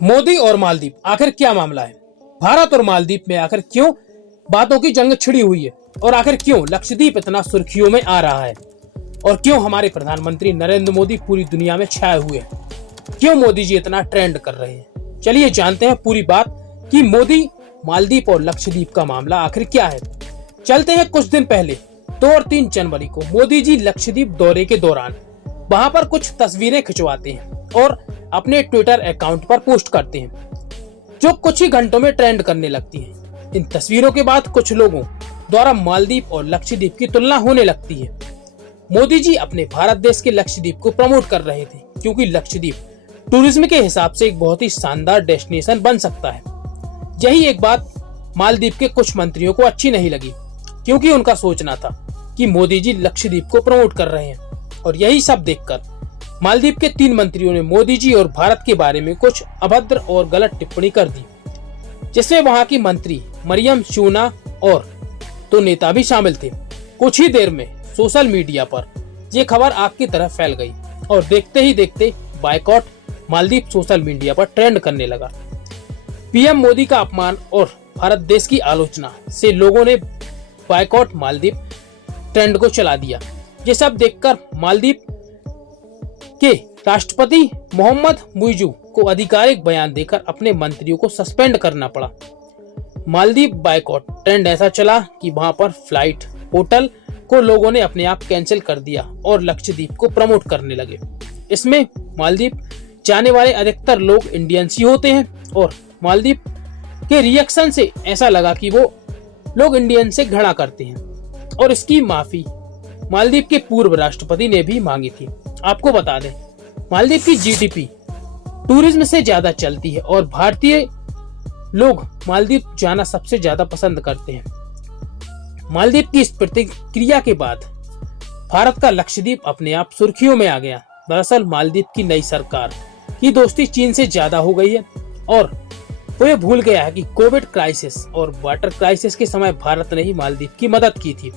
मोदी और मालदीव, आखिर क्या मामला है? भारत और मालदीव में आखिर क्यों बातों की जंग छिड़ी हुई है? और आखिर क्यों लक्षद्वीप इतना सुर्खियों में आ रहा है? और क्यों हमारे प्रधानमंत्री नरेंद्र मोदी पूरी दुनिया में छाए हुए हैं? क्यों मोदी जी इतना ट्रेंड कर रहे हैं? चलिए जानते हैं पूरी बात कि मोदी, मालदीव और लक्षद्वीप का मामला आखिर क्या है। चलते हैं कुछ दिन पहले 2 और 3 जनवरी को मोदी जी लक्षद्वीप दौरे के दौरान वहां पर कुछ तस्वीरें खिंचवाते हैं और अपने ट्विटर अकाउंट पर पोस्ट करते हैं, जो कुछ ही घंटों में ट्रेंड करने लगती हैं। इन तस्वीरों के बाद कुछ लोगों द्वारा मालदीव और लक्षद्वीप की तुलना होने लगती है। मोदी जी अपने भारत देश के लक्षद्वीप को प्रमोट कर रहे थे, क्योंकि लक्षद्वीप टूरिज्म के हिसाब से एक बहुत ही शानदार डेस्टिनेशन बन सकता है। यही एक बात मालदीव के कुछ मंत्रियों को अच्छी नहीं लगी, क्योंकि उनका सोचना था कि मोदी जी लक्षद्वीप को प्रमोट कर रहे हैं। और यही सब देखकर मालदीव के 3 मंत्रियों ने मोदी जी और भारत के बारे में कुछ अभद्र और गलत टिप्पणी कर दी, जिसमें वहां की मंत्री मरियम शूना और 2 नेता भी शामिल थे। कुछ ही देर में सोशल मीडिया पर ये खबर आग की तरह फैल गई और देखते ही देखते बायकॉट मालदीव सोशल मीडिया पर ट्रेंड करने लगा। पीएम मोदी का अपमान और भारत देश की आलोचना से लोगों ने बायकॉट मालदीव ट्रेंड को चला दिया। ये सब देखकर मालदीव के राष्ट्रपति मोहम्मद मुइज़ू को आधिकारिक बयान देकर अपने मंत्रियों को सस्पेंड करना पड़ा। मालदीव बायकॉट ट्रेंड ऐसा चला कि वहां पर फ्लाइट, होटल को लोगों ने अपने आप कैंसिल कर दिया और लक्षद्वीप को प्रमोट करने लगे। इसमें मालदीव जाने वाले अधिकतर लोग इंडियंस ही होते हैं और मालदीव के रिएक्शन से ऐसा लगा कि वो लोग इंडियन से घृणा करते हैं और इसकी माफी मालदीव के पूर्व राष्ट्रपति ने भी मांगी थी। आपको बता दें, मालदीव की जीडीपी टूरिज्म से ज्यादा चलती है और भारतीय लोग मालदीव जाना सबसे ज्यादा पसंद करते हैं। मालदीव की इस प्रतिक्रिया के बाद भारत का लक्षद्वीप अपने आप सुर्खियों में आ गया। दरअसल मालदीव की नई सरकार की दोस्ती चीन से ज्यादा हो गई है और वो ये भूल गया है कि कोविड क्राइसिस और वाटर क्राइसिस के समय भारत ने ही मालदीव की मदद की थी।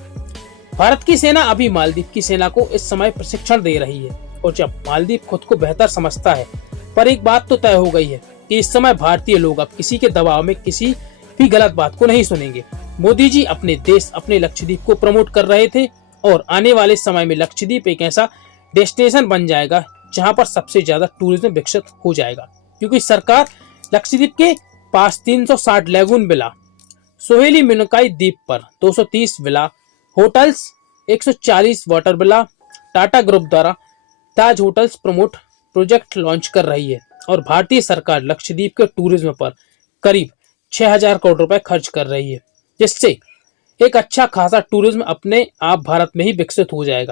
भारत की सेना अभी मालदीव की सेना को इस समय प्रशिक्षण दे रही है और जब मालदीव खुद को बेहतर समझता है, पर एक बात तो तय हो गई है कि इस समय भारतीय लोग अब किसी के दबाव में किसी भी गलत बात को नहीं सुनेंगे। मोदी जी अपने देश, अपने लक्षद्वीप को प्रमोट कर रहे थे और आने वाले समय में लक्षद्वीप एक ऐसा डेस्टिनेशन बन जाएगा जहां पर सबसे ज्यादा टूरिज्म विकसित हो जाएगा, क्योंकि सरकार लक्षद्वीप के पास 360 लैगून विला, सोहेली मिनकाई द्वीप पर 230 villa hotels, 140 water villa, Tata group द्वारा ताज होटल्स प्रमोट प्रोजेक्ट लॉन्च कर रही है और भारतीय सरकार लक्षद्वीप के टूरिज्म पर करीब 6000 करोड़ रुपए खर्च कर रही है, जिससे एक अच्छा खासा टूरिज्म अपने आप भारत में ही विकसित हो जाएगा।